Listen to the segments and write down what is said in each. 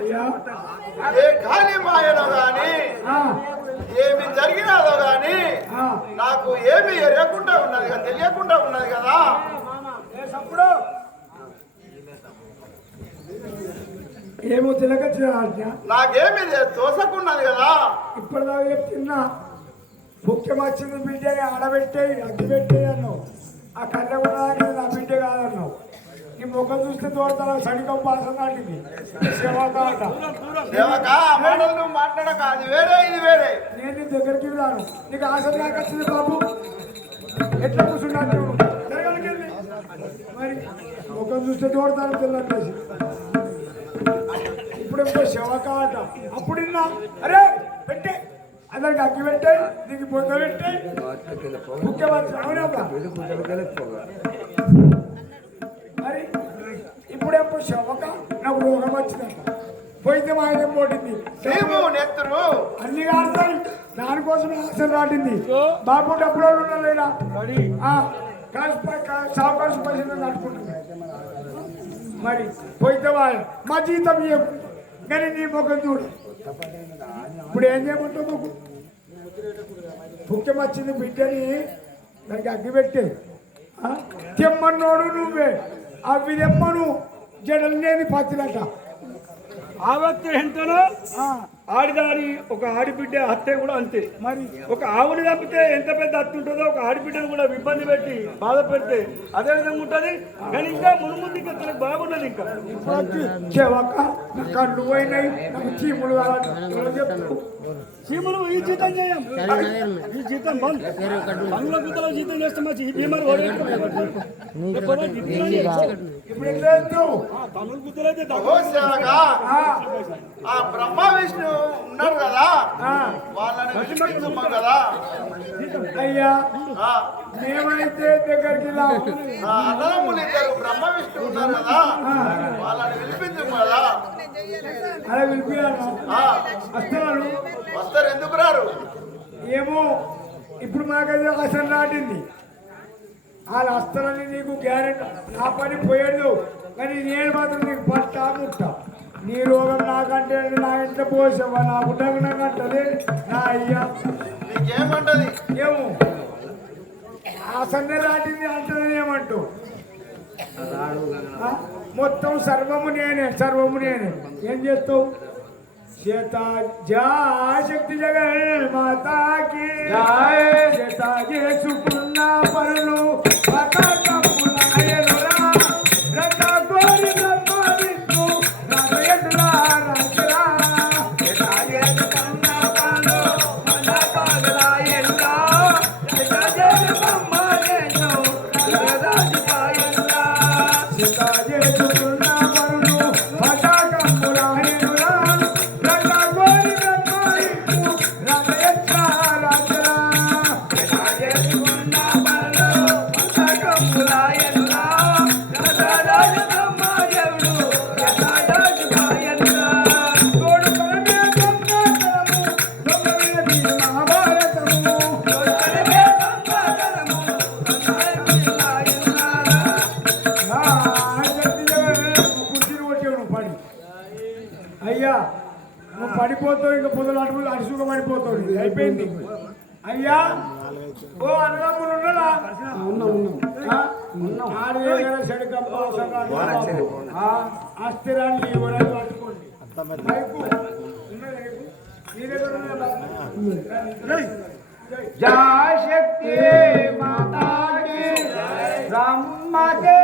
ఏ కాని మాయలో గాని ఏమి జరిగినాదో గాని నాకు ఏమి ఎరగకుండా ఉన్నది కదా, తెలియకుండా ఉన్నది కదా. ఏమో తినకొచ్చిన నాకేమి తోసకున్నది కదా. ఇప్పటిదాకా చెప్తున్నా ముఖ్యమచ్చింది బిడ్డని ఆడబెట్టాయి అగ్గి పెట్టాయి అన్నావు. ఆ కళ్ళ కూడా నా బిడ్డ కాదన్నావు. ఈ ముఖం చూస్తే తోడతా సడికం పాసం నాటింది మాట్లాడక అది వేరే ఇది వేరే. నేను నీ దగ్గరికి రాను. నీకు ఆశ నాకు వచ్చింది బాబు. ఎట్లా కూర్చున్నాను మరి ముఖం చూస్తే తోడతాను తెల్లసి. ఇప్పుడు శవకాట అప్పుడు విన్నా. అరే పెట్టే అందరికి అగ్గి పెట్టాయి, నీకు పొంగ పెట్టాయి ముఖ్యమంత్రి అవునా. మరి ఇప్పుడెప్పుడు శవక నాకు రోగం వచ్చిందంట. పోయితే మా ఆయన పోటింది అన్ని కాడతాయి. దానికోసమే అసలు రాటింది. బాబు డబ్బులు ఉండలేదా సావకాశ పైసలు నడుపుకుంటున్నా. మరి పోయితే వాళ్ళు మా జీతం కానీ నీ ముఖం చూడు. ఇప్పుడు ఏం చేయమంటావు? మాకు ముఖ్యం వచ్చింది బిడ్డని దానికి అగ్గి పెట్టే తెమ్మన్నోడు నువ్వే. అవి తెమ్మను జడలు లేని పత్తిలట. ఆ వ్యక్తి ఎంతనో ఆడిదాని ఒక ఆడిబిడ్డ హత్య కూడా అంతే. మరి ఒక ఆవుని చంపితే ఎంత పెద్ద హత్య ఉంటుందో ఒక ఆడిబిడ్డను కూడా ఇబ్బంది పెట్టి బాధ పెడితే అదే విధంగా ఉంటది. కానీ ఇంకా ముందు ఇంకా తనకు బాగున్నది. ఇంకా కళ్ళు పోయినాయి నాకు చీములు చీములు ఈ జీతం చేయం. ఈ జీతం బంద్. బంగ్లా గుత్తలో జీతం చేస్తే మంచి ఈ బీమారు తమిళ గుత్తలు అయితే ఆ బ్రహ్మ విష్ణు ఉన్నారు కదా, వాళ్ళని విడిపించమ్మా కదా. అయ్యా మేమైతే దగ్గరికి అన్నదమ్ములు ఇద్దరు బ్రహ్మ విష్ణు ఉన్నారు కదా, వాళ్ళని విడిపించము కదా. అలా పిలిపియాలి వస్తారు. ఎందుకు రారు ఏమో. ఇప్పుడు మాకైతే అసలు నాటింది. వాళ్ళ వస్తారని నీకు గ్యారెంటీ. నా పని పోయాడు కానీ నేను మాత్రం నీకు పట్టా ముట్టా. నీ రోగం నాకంటే నా ఇంట్లో పోసావా నా గుడ్డగంటది నా అయ్యా నీకేమంటది ఏమో. ఆ సందే దాటింది అంటది ఏమంటూ మొత్తం సర్వము నేనే ఏం చేస్తావు? శక్తి జగన్ మాతాకి చేసుకున్న పనులు అయ్యా నువ్వు పడిపోతావు. ఇంకా పొదలు అడుగులు అడుసుగా పడిపోతావు. అయిపోయింది అయ్యా. ఓ అన్నదమ్ములు ఉన్నాడా? అస్థిరాన్ని ఎవరైనా పట్టుకోండి. జయ శక్తి మాతాకి బ్రహ్మదే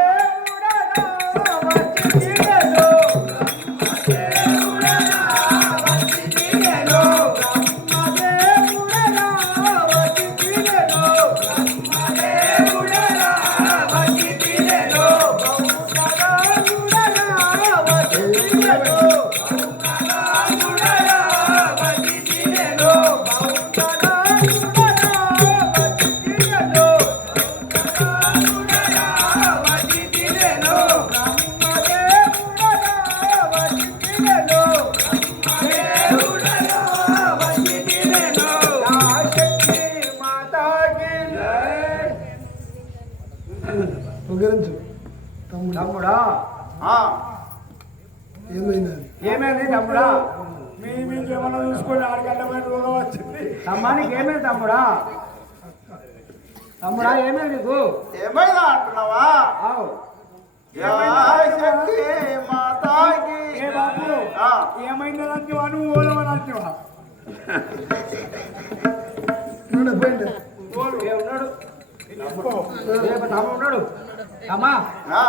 తమ్ముడా ఏమైనా ఏమైంది తమ్ముడా? మీకేమన్నా చూసుకొని ఆడగడ్డమైన రోగం వచ్చింది. తమ్మానికి ఏమైంది తమ్ముడా? తమ్ముడా ఏమైంది నీకు? ఏమైనా అంటున్నావా? ఆవు. జై శక్తి మాతాకి. ఏ బాబు ఆ, ఏమైందని అంటేవా నువ్వు ఓలమని అంటేవా? ఏ ఉన్నాడు? రేపు తమ్ముడు ఉన్నాడు. అమ్మా ఆ.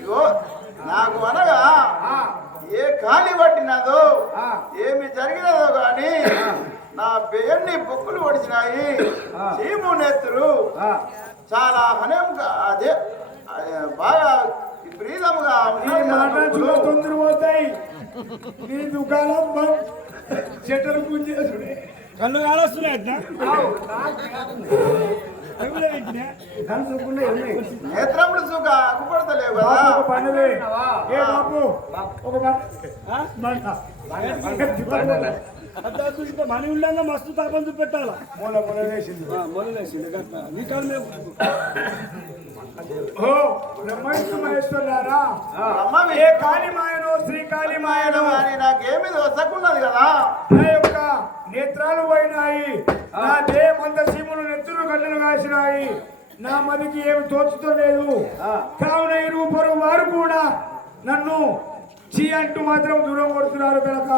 ఇగో, నాకు అనగా ఏ ఖాళీ పట్టినదో ఏమి జరిగినదో గాని నా పేరుని బుక్కులు పడిచినాయి. చీము నెత్తురు చాలా హనంగా అదే బాగా విపరీతముగా మాటలు తొందర పోతాయి. నీ దుకాణం చెట్టలు గుంజేసుడే. కళ్ళు కాలొస్తున్నాయి అట్లా నేత్రములు సుఖ అగ్గుపడతలేవు కదా. ఒక పండుగ ఏ బాబు ఒక మనీ ఉండగా మస్తు తాపం చూపెట్టాలా మూల మూల వేసింది. మొదలేసింది నీ కాదు మేము ఓ బ్రహ్మేశ్వరులారా, అమ్మవి ఏ కాళీమాయనో శ్రీ కాళీమాయనో అని నాకేమి వసకున్నది కదా. నా యొక్క నేత్రాలు పోయినాయి, నా దేహమంత సీములు నెత్తురు కళ్ళను కాసినాయి, నా మదికి ఏమి తోచుతలేదు. కావున ఇరుగు పొరుగు వారు కూడా నన్ను చీ అంటూ మాత్రం దూరం కొడుతున్నారు కనుక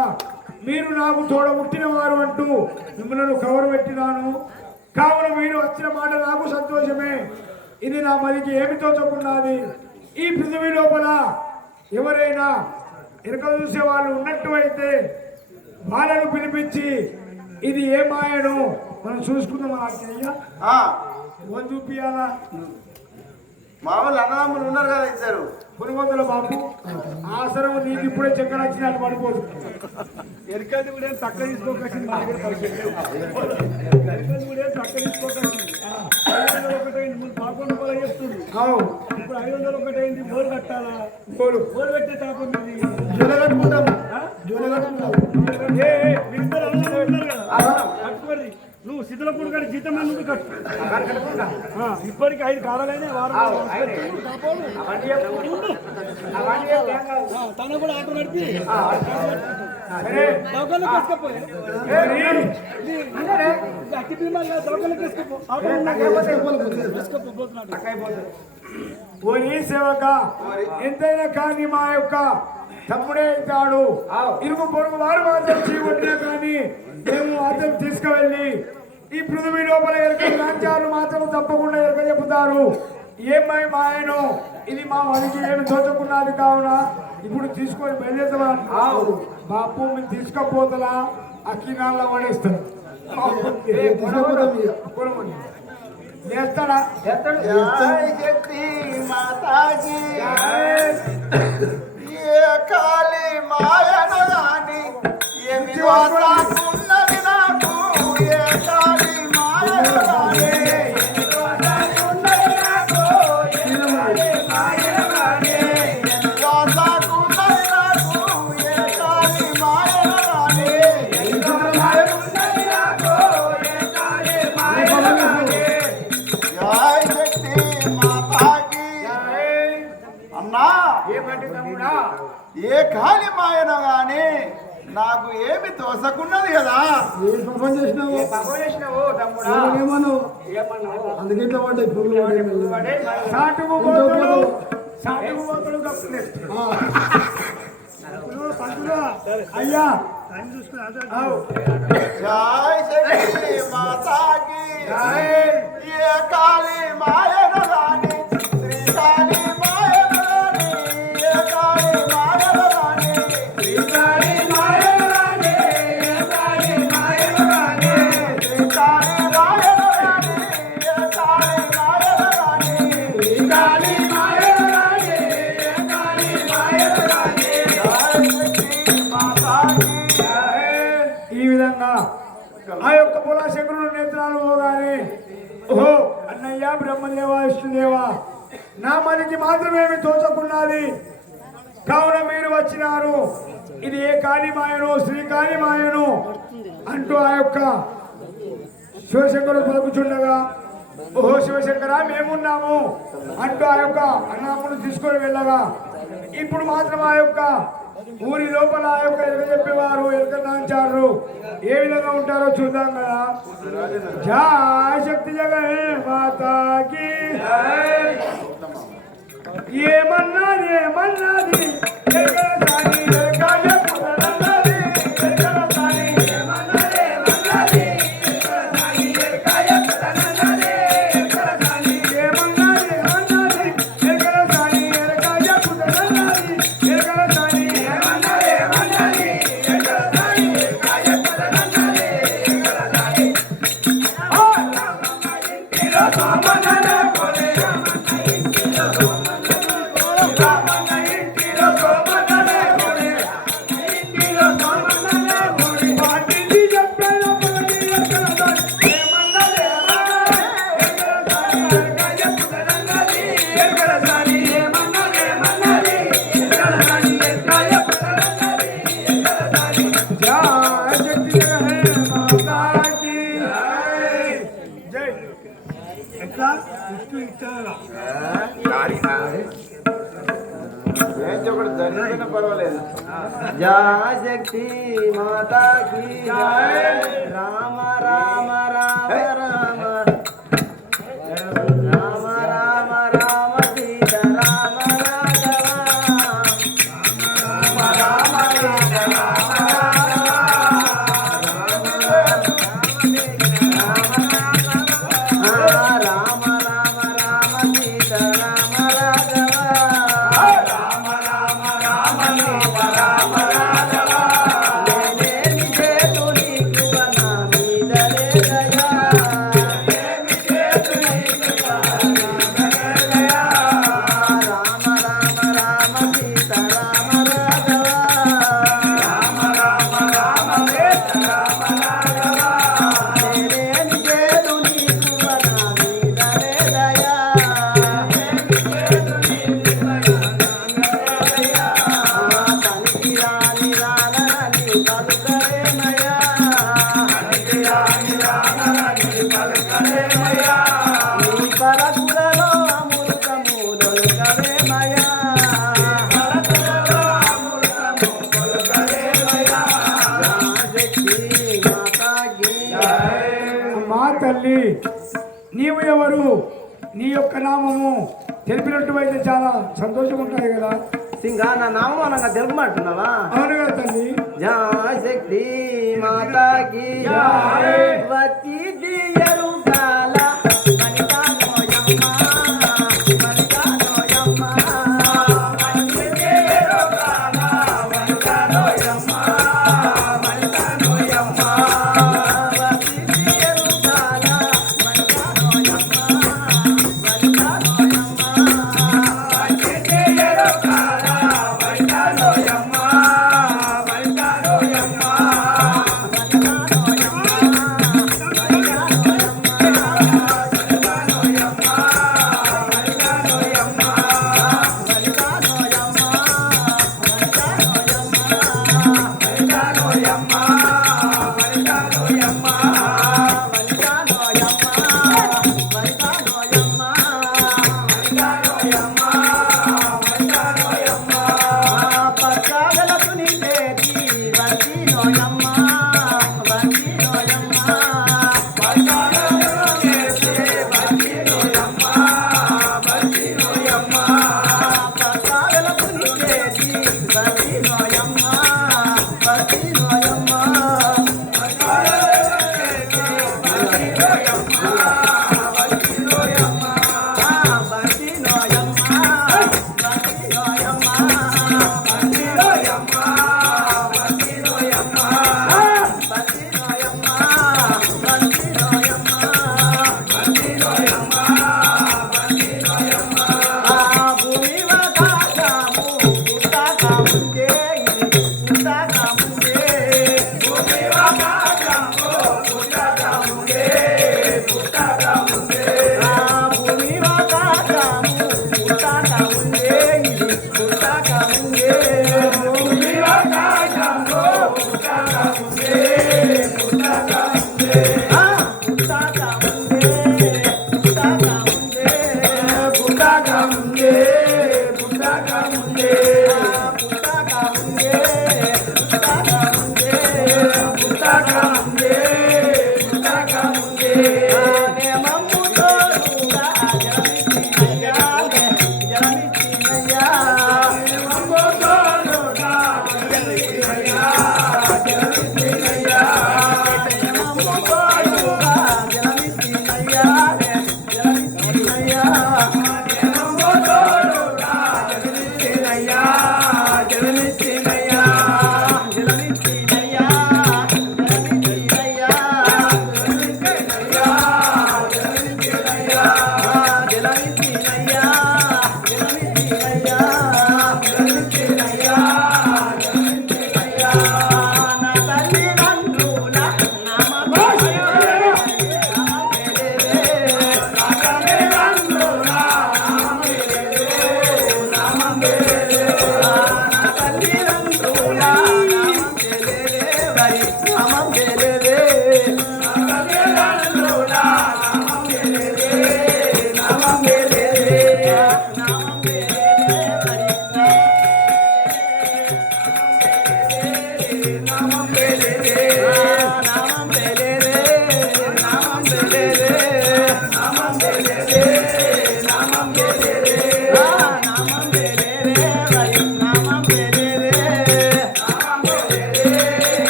మీరు నాకు తోడ పుట్టిన వారు అంటూ మిమ్మల్ని కవర్ పెట్టినాను. కావున మీరు వచ్చిన మాట నాకు సంతోషమే. ఇది నా మదికి ఏమి తోచకున్నది. ఈ పృథివీ లోపల ఎవరైనా ఎరక చూసే వాళ్ళు ఉన్నట్టు అయితే వాళ్ళను పిలిపించి ఇది ఏ మాయను మనం చూసుకుందాం. అయ్యా ఆ, ఫోన్ చూపియాలా? మా వాళ్ళు అన్నదమ్ములు ఉన్నారు కదా ఇద్దరు. పులిగొందల బాబు ఆసరం నీకు ఇప్పుడే చక్కెర వచ్చినట్టు పడిపోదు. ఎరకది కూడా ఏం తక్కువ తీసుకోకసింది మా దగ్గర పరిస్థితి ఎరకది కూడా ఏం తక్కువ తీసుకోకసింది 500 ఒకటైంది ముందు 11 రూపాయలు చెప్తుంది. ఇప్పుడు 500 ఒకటైంది. బోరు కట్టాలా? బోరు పెట్టే తాపం ఇది. జొలగట్టుకుంటాం. మీరిద్దరు అందరూ ఉన్నారు కదా కట్టుకోరి. నువ్వు సిద్ధలపూడి గారి జీతం అన్నది కట్టు. ఇప్పటికి 5 కావాలనే వారం తను కూడా ఆటో నడిపి దౌకల్లో తీసుకపోయి అట్టి బీమాగా దౌకల్లో తీసుకపో ఓ నీ సేవక ఎంతైనా కానీ మా యొక్క తమ్ముడే అవుతాడు. ఇరుగు పొరుగు వారు మాత్రం చీకొట్టినా కానీ మేము మాత్రం తీసుకువెళ్ళి ఈ పృథివీ లోపల ఎరక లాంఛాలు మాత్రం తప్పకుండా ఎరక చెబుతారు. ఏమై మాయను ఇది మా మనకి ఏమి తోచుకున్నది. కావున ఇప్పుడు తీసుకొని బయలుదేరతాం. బాపు మేము తీసుకపోతలా అక్కినాళ్ళ పడేస్తాం. చేస్తాడా? జై శక్తి మాతాకి. ఏ కాళీ మాయను గాని ఏమి వాసాకున్నది నాకు. ఏ కాళీ మాయను గాని వాసాకున్నది నాకు. ఏ కాళీ మాయను గాని జై శక్తి మాతాకి. అన్నా ఏమంటే తమ్ముడా? ఏ కాళీ మాయను గాని నాకు ఏమి తోసకున్నది కదా. పాపం చేసినావు తమ్ముడా? అందుకే ఇట్లా పడ్డాయి పురుగులు పడ్డాయి. సాటుకు పోతుడు అయ్యా జై శక్తి మాతాకి. ఏ కాళీ మాయను గాని శ్రీ కాళీ మాయను గాని. ఏ కాళీ మాయను గాని శ్రీ కాళీ మాయను గాని. ఏ కాళీ మాయను గాని శ్రీ కాళీ మాయను గాని. ఏ కాళీ మాయను గాని శ్రీ కాళీ మాయను గాని. ఏ కాళీ మాయను గాని. జై శక్తి మాతాకి. ఈ విధంగా ఆ యొక్క పులాశంకరుడు నేత్రాలు పోగానే ఓహో అన్నయ్య బ్రహ్మదేవ విష్ణుదేవ నా మనకి మాత్రమేమి తోచకున్నది. కావున మీరు వచ్చినారు. ఇది ఏ కాళీమాయను శ్రీ కాళీమాయను అంటూ ఆ యొక్క శివశంకరుడు పలుకుచుండగా ఓహో శివశంకర మేమున్నాము అంటూ ఆ యొక్క అన్నమును తీసుకొని వెళ్ళగా ఇప్పుడు మాత్రం ఆ యొక్క ఊరి లోపల ఆ యొక్క ఎలుక చెప్పేవారు ఎలుక దాంచారు ఏ విధంగా ఉంటారో చూద్దాం కదా. జయ శక్తి జగన్ మాతాకి ఏమన్నది ఏమన్నది ఎలుకల సాని ఎలుక చెప్పుదన్నది ఎలుకల సాని ఏమన్నది ఏమన్నది ఎలుకల సాని ఎలుక చెప్పుదన్నది ఎలుకల సాని ఏమన్నది ఏమన్నది ఎలుకల సాని ఎలుక చెప్పుదన్నది ఎలుకల సాని ఏమన్నది ఏమన్నది ఎలుకల సాని ఎలుక చెప్పుదన్నది ఎలుకల సాని ఆ రామన్న ఇంటిలో సామనన కొలే రామన్న ఇంటిలో రామన్న ఇంటిలో సోమననే కొలే ఇంటిలో సోమననే కొలే వాటిని చెప్పేల కొలే ఎలుకల సాని ఏమన్నది ఎలుకల సాని ఎలుక చెప్పుదన్నది ఎలుకల సాని ఏమన్నది ఏమన్నది ఎలుకల సాని ఎలుక చెప్పుదన్నది ఎలుకల సాని జయ శక్తి జగన్ మాతాకి జై. ఎట్లా ఇష్టం ఇచ్చారా ఏంటి ఒకటి జరిగిన పర్వాలేదు. जय शक्ति माता की जय राम राम राम राम राम राम राम सीता राम राघव राम राम सीता राम राम राम राम सीता राम राघव राम राम राम सीता राम राघव ले मिजे तुनी कुवना मीदले दया ले मिजे तुनी कुवना मीदले दया राम राम राम सीता राम राघव राम राम राम सीता राम राघव ले मिजे तुनी कुवना मीदले दया ले मिजे तुनी कुवना मीदले दया तनिकी रानी रानी पलकरे मया तनिकी रानी रानी पलकरे मया नी పరకులలో అమృతములు కరే మయా పరకులలో అమృతములు కరే మయా శక్తి మాతాకి మా తల్లి నీవు ఎవరు నీ యొక్క నామము తెలిపినట్టు అయితే చాలా సంతోషంగా ఉంటాయి కదా. సింగా నా నామం అనగా తెలుపమంటున్నావా అవును కదా తల్లి. జయ శక్తి మాతాకి జై. వతి దియరు కాల మణికానోయమ్మ మణికానోయమ్మ వతి దియరు కాల మణికానోయమ్మ మణికానోయమ్మ వతి దియరు కాల మణికానోయమ్మ మణికానోయమ్మ వతి దియరు కాల మణికానోయమ్మ మణికానోయమ్మ పుట్టక ముందే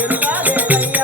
ఎరుగాలేనయ్యా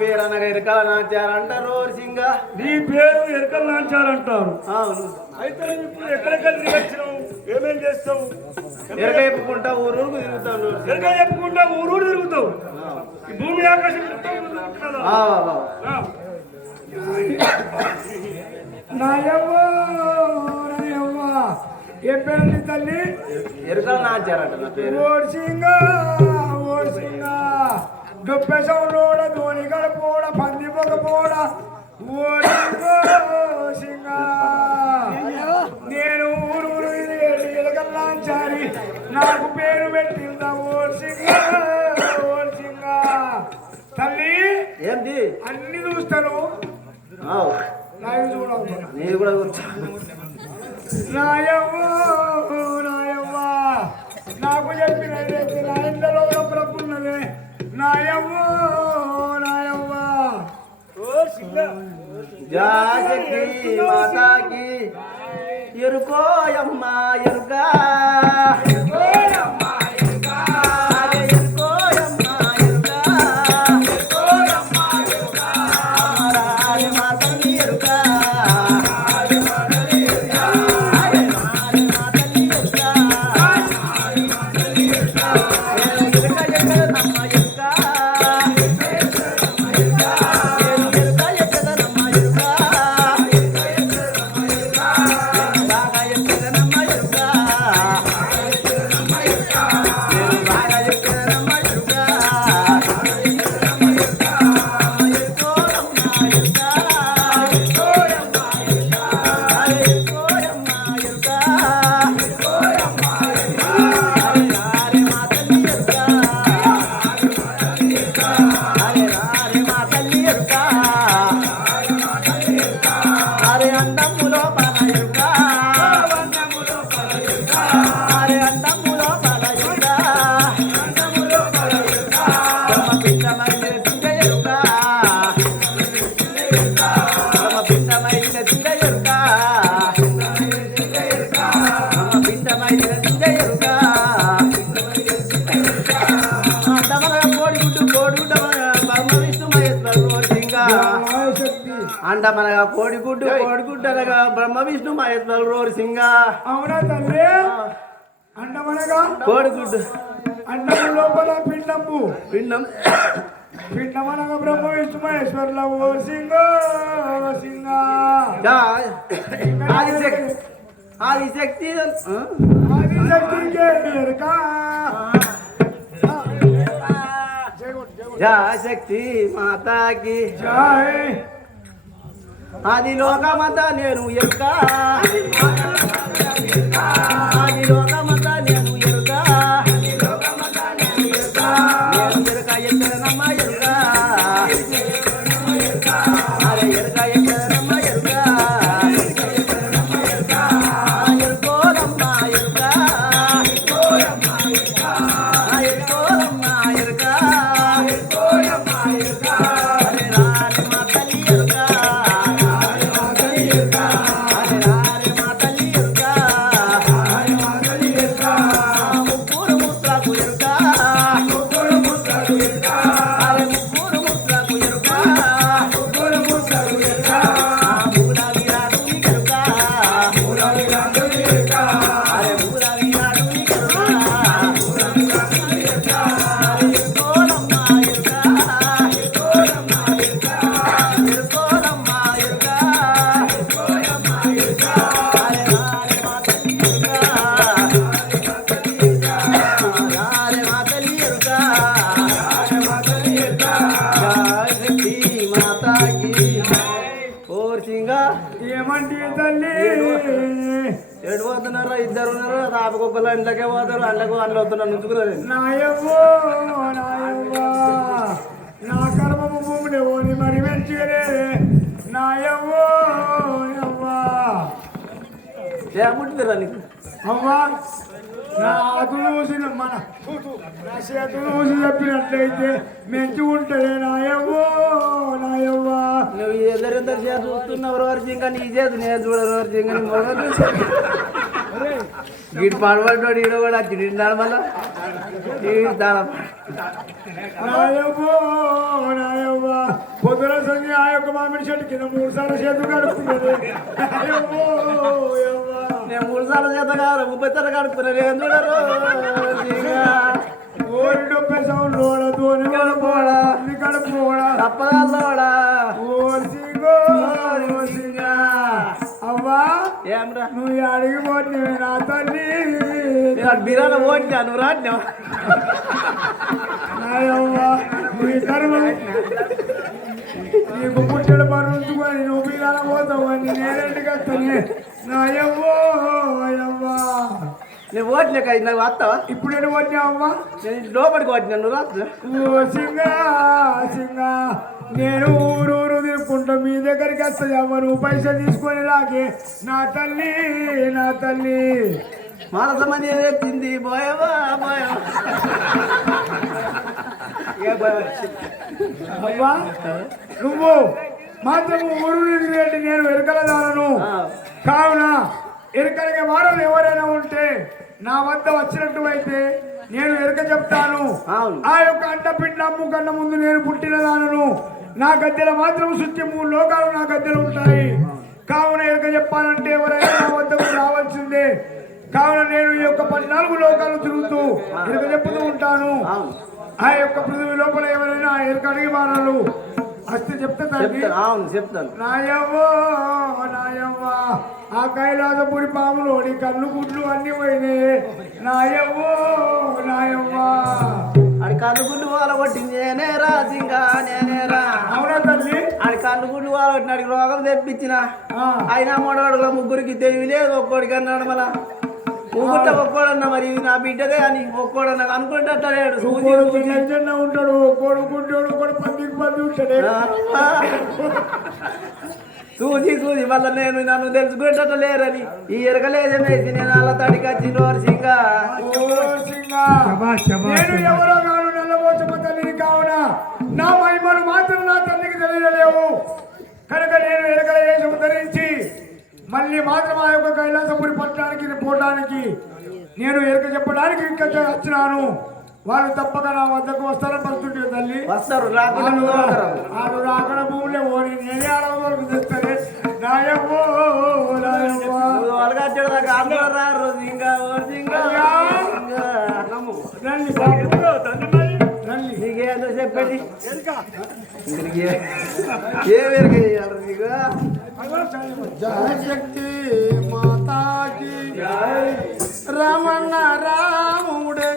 పేరు అనగా ఎరకల నాచారంటారు సింగ. నీ పేరు ఎరకలు నాంచారంటారు. అవును. అయితే నువ్వు ఇప్పుడు ఎక్కడెక్కడ తిరిగొచ్చినావు, ఏమేం చేస్తావు? ఎరక చెప్పుకుంటా ఊరూరుకు తిరుగుతాను. ఎరక చెప్పుకుంటా ఊరూరు తిరుగుతావు. ఈ భూమి ఆకాశం తిరుగుతావు కదా. నాయవ్వా ఏ పేరు నీ తల్లి? ఎరకల నాచారంట నా పేరు. ఓడ్సింగా దుప్పెసంలోడ ధోని గడపోడ పంది పొగపోడ ఓసింగా నేను ఊరూరు ఎలకల్లాంచారి నాకు పేరు పెట్టిందా ఓడ్సింగా తల్లి. ఏంటి అన్ని చూస్తాను నాయకు చూడవు. నేను కూడా కూర్చో. నాయవ్వా నాకు చెప్పిన నా ఇంట్లో ప్రభున్నదే. నాయవ్వా జాగకి మాతాకి ఎరుకోయమ్మ ఎరుగా. అంట మనగా కోడిగుడ్డు అనగా బ్రహ్మ విష్ణు మహేశ్వరు సింగ. అవునా తల్లి? అండమనగా కోడిగుడ్డు అండం లోపల పిండము పిండం పిండమనగా బ్రహ్మ విష్ణు మహేశ్వర్ల సింగ. ఆదిశక్తి శక్తి మాతాకి జై. ఆది లోకమత నేను ఎరుక. ఆది లోకమత నేను ఎరుక. నేను ఎరుక ఎక్కడనమ్మ ఎరుక. అరే ఎరుక ఎక్కడనమ్మ ఎరుక. ఎరుకోదమ్మ ఎరుక. ఎరుకోదమ్మ ఎరుక. అరే రాని మా తల్లి ఎరుక. ఏమంటే తల్లి? ఏడు పోతున్నారా? ఇద్దరు ఉన్నారు. రాపకొక్కలు ఇంట్లోకే పోతారు. అందులో అవుతున్నారు నుంచుకున్నారు. నాయవ్వో నా కర్మము భూమిని ఓని మరి మంచిగానే. నాయవ్వో ఏముంటుందిరా నీకు? అవ్వా నా అతులు చూసిన మన నా చేతులు చూసి చెప్పినట్లయితే మంచిగా ఉంటుంది. నాయవ్వో నువ్వు ఎదురెందరు చేతి చూస్తున్నావు రోజు ఇంకా నీ చేతి నేను చూడరు రోజు ఇంకా నీ మొదలు వీడు పడబడ్డాడు. ఈడ కూడా తింటాడు మళ్ళా నాయవ్వో పొద్దున సంజయ్ ఆ యొక్క మామిడి చెట్టు కింద 3 సార్లు చేతులు కడుక్కున్నది. అయ్యో, యవ్వా. నేను 3 సార్లు చేత కాదు 30 సార్లు కడుక్కున్నాను ఏం చూడరు ఓరి డొప్పే సౌండ్ లోడతోని కడుపుకోడా కడుపుకోడా తప్పగల్లోడా అవ్వా ఏమరా నువ్వు అడిగి పోతే నా తల్లి బిర్యానీ ఓడినా నువ్వు రాడినా నాయవ్వా నీ కర్మ నీకు పుట్టడు పరుచుకొని నువ్వు బిర్యానీ పోతావు అని నేనేంటికి వస్తానే నాయవ్వో అయ్యవ్వా నువ్వు ఓడినా కదా నాకు వస్తావా ఇప్పుడు నేను వచ్చావమ్మా నేను లోపలికి ఓడినా నువ్వు రాదు ఓ సింగా సింగా నేను ఊరు తిరుక్కుంటా మీ దగ్గరికి వస్తాయమ్మ నువ్వు పైసలు తీసుకొని రాకే నా తల్లి నా తల్లి మానస మంది తింది పోయవా పోయవా అవ్వా నువ్వు మాత్రం ఊరు తిరిగేటి నేను వెరకలదాలను కావున ఎరకలిగే వారు ఎవరైనా ఉంటే నా వద్ద వచ్చినట్టు అయితే నేను ఎరక చెప్తాను. ఆ యొక్క అంటపిండి అమ్ము కన్నా ముందు నేను పుట్టినదానను నా గద్దెల మాత్రం శుద్ధి 3 లోకాలు నా గద్దెలు ఉంటాయి. కావున ఎరక చెప్పాలంటే ఎవరైనా నా వద్దకు రావాల్సిందే. కావున నేను ఈ యొక్క 14 లోకాలు తిరుగుతూ ఎరక చెప్పుతూ ఉంటాను. ఆ యొక్క పృథివీ లోపల ఎవరైనా ఎరక అడిగి వారాలు అస్తే చెప్తాను నాయవ్వో నాయవ్వా ఆ కైలాసపురి పాములోని కళ్ళు గుడ్లు అన్ని పోయినాయి నాయవ్వో నాయవ్వా అది కళ్ళు గుడ్లు వాళ్ళ కొట్టింది నేనేరా సింగా నేనేరా అవునా తల్లి అది కళ్ళు గుడ్లు వాళ్ళ కొట్టినాడు రోగం తెప్పించిన అయినా మొడగడుగుల ముగ్గురికి తెలివి లేదు ఒక్కోడికి అన్నాడు మళ్ళా ముగ్గురితో ఒక్కోడన్నా మరి నా బిడ్డదే అని ఒక్కోడన్నా అనుకుంటలేడు ఉంటాడు ఒక్కోడు గుడ్డోడు కూడా పందికి పంది ఉంటాడే చూసి చూసి మళ్ళీ నేను నన్ను తెలుసుకుంటా లేరని ఈ ఎరగలేదనేసి నేను అలా తడికి వచ్చిన సింగా నేను ఎవరో కాను నల్లబోచమ్మ తల్లిని కావున నా మహిమలు మాత్రం నా తల్లికి తెలియలేవు కనుక నేను ఎరగల వేషం ధరించి మళ్ళీ మాత్రం ఆ యొక్క కైలాసపురి పట్టడానికి పోవడానికి నేను ఎరక చెప్పడానికి ఇక్కడ వచ్చినాను. వాళ్ళు తప్పక నా వద్దకు వస్తారని పడుతుంటే తల్లి వస్తారు వాళ్ళు రాకడ భూములే ఓని నేనే అడవ వరకు తెస్తానే నాయవ్వో నీకేదో చెప్పండి జయ శక్తి మాతాకి రమణ రాముడే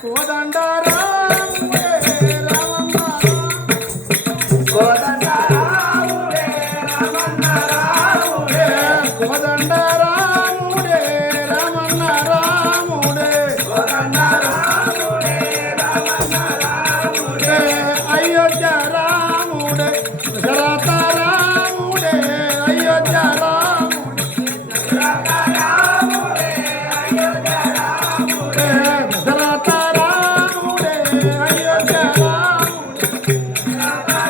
కోదండ రాముడే రమణ కోదండ రాముడే రమణ రాముడే కోదండ రాముడే రమణ రాముడే కోదండ రాముడే రమణ రాముడే అయోధ్య రాముడే దశరథ రాముడే అయోధ్య రాముడే దశరథ రాముడే అయోధ్య రాముడే దశరథ రాముడే అయోధ్య రాముడే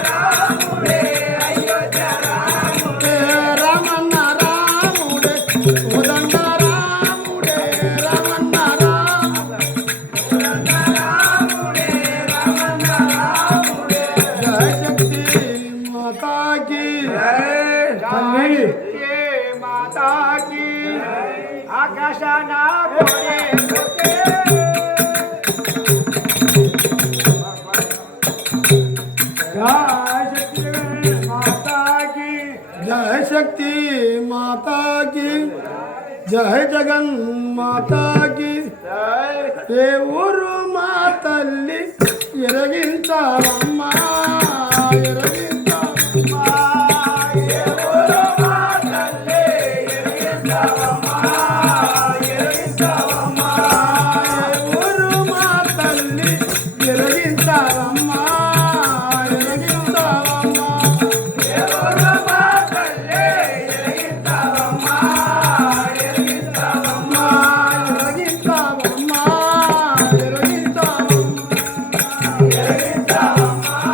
రాముడే అయోధ్య రాముడే రమణ రాముడే కోదండ రాముడే రమణ రాముడే రమణ రాముడే జయ శక్తి మాతాకి మాతాకి ఆకాశాన जय शक्ति माता की जय जगन माता की ఏ ఊరు మా తల్లి ఎరగించాలమ్మా ఎరగించాలమ్మా ఏ ఊరు మా తల్లి ఎరగించాలమ్మా ఎరగించాలమ్మా ఏ ఊరు మా తల్లి ఎరగించాలమ్మా ఎరగించాలమ్మా ఏ ఊరు మా తల్లి ఎరగించాలమ్మా ఎరగించాలమ్మా ఎరగించాలమ్మా ఎరగించాలమ్మా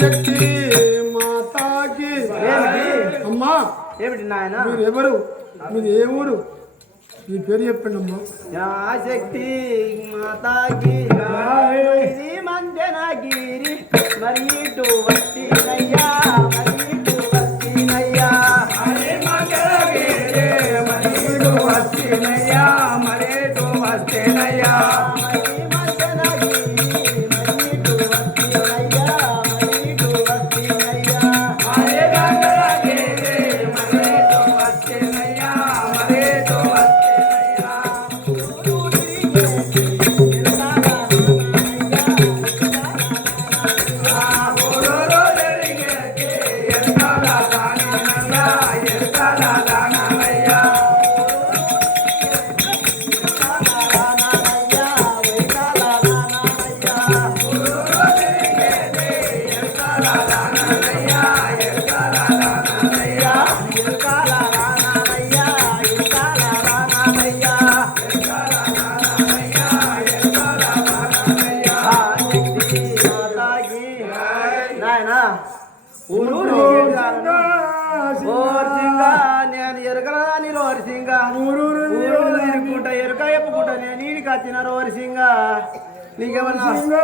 శక్తి మాతాకి అమ్మా ఏమిటి నాయన మీరు ఎవరు మీది ఏ ఊరు ఈ పేరు చెప్పండి అమ్మా శక్తి మాతాకి ఇది మంజనగిరి మరి ఇటు వస్తీనయ్యా మరి ఇటు వస్తీనయ్యా వస్తీనయ్యా మరి ఇటు వస్తేనయ్యా నేను ఎరకలా నీరు వరిసింగా ఎరుకుంటా ఎరుక ఎప్పుకుంటా నేను ఈడికి వచ్చిన వరిసింగా నీకేమన్నా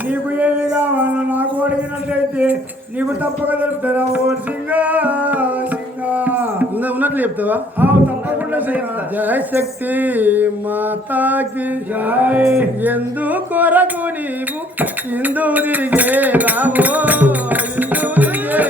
నీకు ఏమి కావాలో నాకు అడిగినట్లయితే నీకు తప్పక తెలుపుతారా ఓ సింగా సింగా ఉన్నట్లు చెప్తావా తప్పకుండా జయ శక్తి మాతాకి జై ఎందుకొరకు నీవు హిందూ తిరిగే రావో హిందూ తిరిగే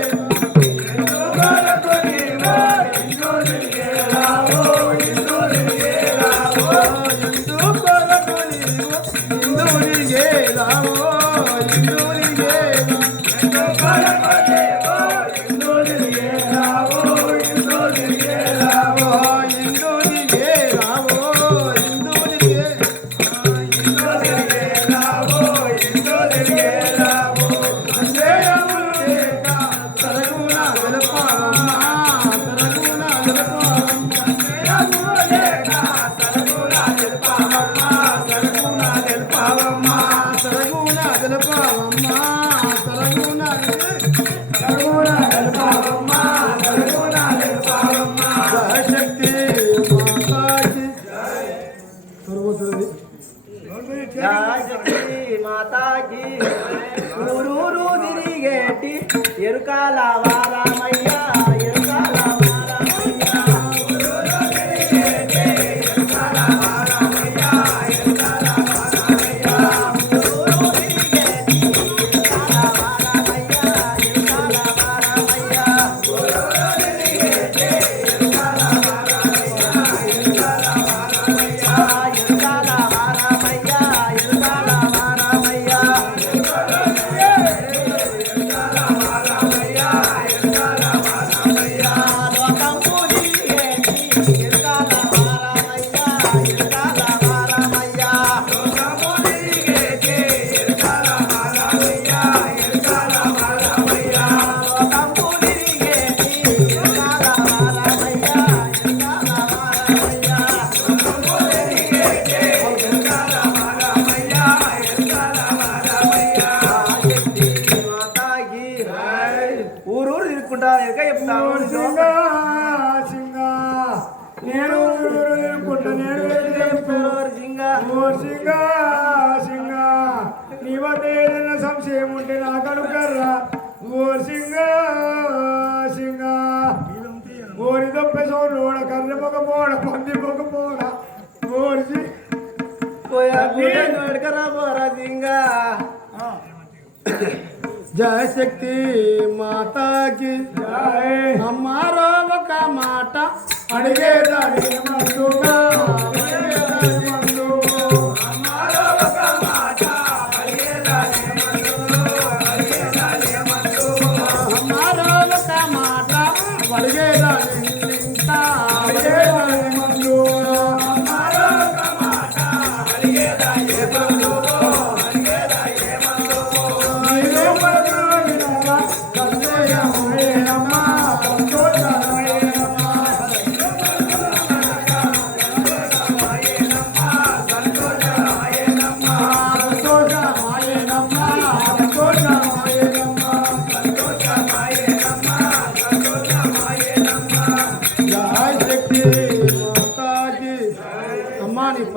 మాతాకి ఊరూరు తిరిగేటి ఎరుకాల వారామయ్యా ఎరుకాల ఊరూరు తిరుక్కుంటా ఎక్క చెప్తాను నేను నీ వద్ద ఏదైనా సంశయం ఉంటే నాకు అనుకర్రా ఓ సింగా సింగా ఓరి దొప్పే సోడ కర్ర పొగ పోడ పంది పొగ పోడ ఓరి ఎడకరా పోరా సింగా జయ శక్తి మాతాకి అమ్మారో ఒక మాట అడిగేదాని మందుగా అడిగేదాని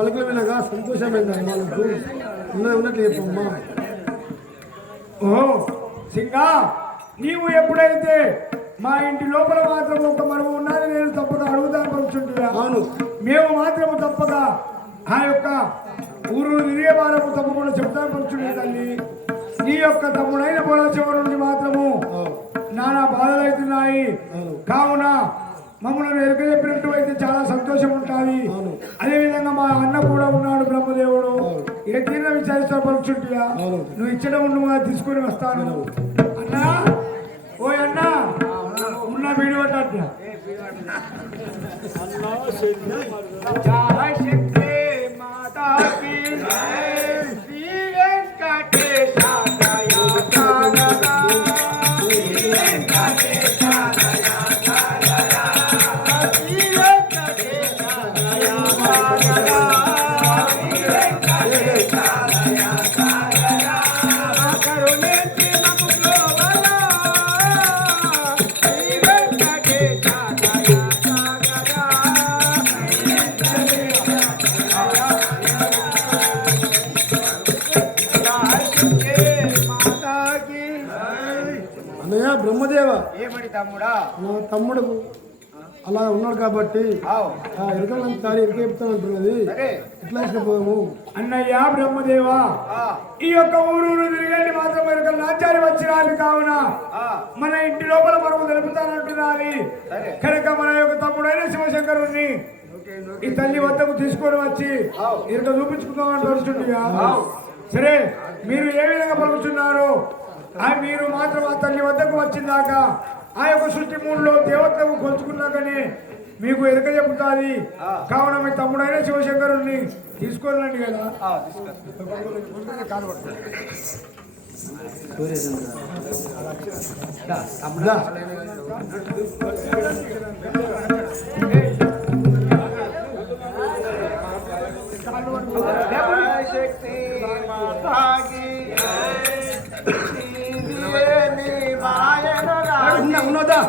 పలుకులు వినగా సంతోషమైంది మనకు ఉన్నట్లు చెప్పమ్మా. ఓ సింగా, నీవు ఎప్పుడైతే మా ఇంటి లోపల మాత్రం ఒక మనం ఉన్నది నేను తప్పక అడుగుతాను పలుచుంటున్నా. అవును, మేము మాత్రము తప్పక ఆ యొక్క ఊరు విజయవాడము తప్పకుండా చెప్తాను పలుచుండే తల్లి. నీ యొక్క తమ్ముడైన పొలచవరం నుండి మాత్రము నానా బాధలు అవుతున్నాయి. కావున మమ్మల్ని ఎరుక చెప్పినట్టు అయితే చాలా సంతోషం ఉంటుంది. అదేవిధంగా మా అన్న కూడా ఉన్నాడు బ్రహ్మదేవుడు. ఏ తీర్థ విచారిస్తా పలుచుంటుగా నువ్వు ఇచ్చడం ఉండు తీసుకొని వస్తాను. అన్నా, ఓ అన్నా, ఉన్న వీడియో అట్లా అన్నయ్య బ్రహ్మదేవ, ఏమని తమ్ముడా? నా తమ్ముడు అలా ఉన్నాడు కాబట్టి ఎరకలంతా ఎరక చెప్తానంటున్నది. ఎట్లా ఇష్టపోయాము అన్నయ్య బ్రహ్మదేవా, ఈ యొక్క ఊరు తిరిగండి మాత్రం ఎరకలు నాచారి వచ్చినారు. కావున మన ఇంటి లోపల మనకు తెలుపుతానంటున్నది కనుక మన యొక్క తమ్ముడైన శివశంకరుణ్ణి ఈ తల్లి వద్దకు తీసుకొని వచ్చి ఎరక చూపించుకుందామని తెలుస్తుందిగా. సరే, మీరు ఏ విధంగా పలుకుతున్నారు? మీరు మాత్రం ఆ తల్లి వద్దకు వచ్చిందాక ఆ యొక్క సృష్టి మూడులో దేవతలకు కొలుచుకున్నాకనే మీకు ఎరక చెబుతుంది. కావున మీ తమ్ముడైన శివశంకరుణ్ణి తీసుకోవాలండి కదా. శక్తి మాతాగి ఉన్నదా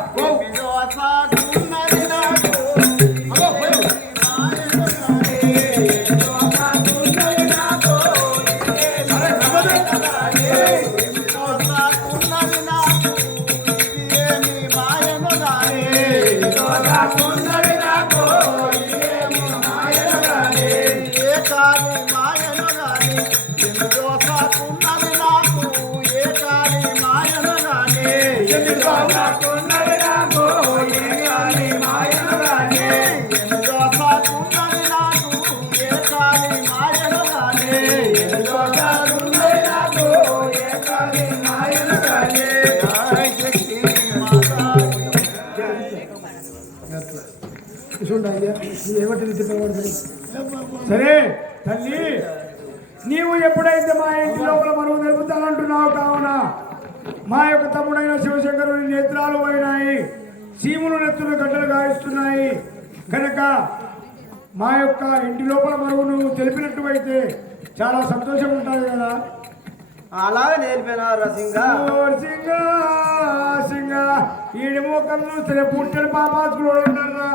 సరే తల్లి, నీవు ఎప్పుడైతే మా ఇంటి లోపల మనము తెలుపుతానంటున్నావు. కావున మా యొక్క తమ్ముడైన శివశంకరుని నేత్రాలు పోయినాయి, సీములు నెత్తులు గడ్డలు గాయిస్తున్నాయి. కనుక మా యొక్క ఇంటి లోపల మనము నువ్వు తెలిపినట్టు అయితే చాలా సంతోషం ఉంటుంది కదా. అలాగే నేర్పినారు సింగా. సింగా ఈడి మోకళ్ళు సరే పుట్టని పాపాసుకులు ఉన్నారా.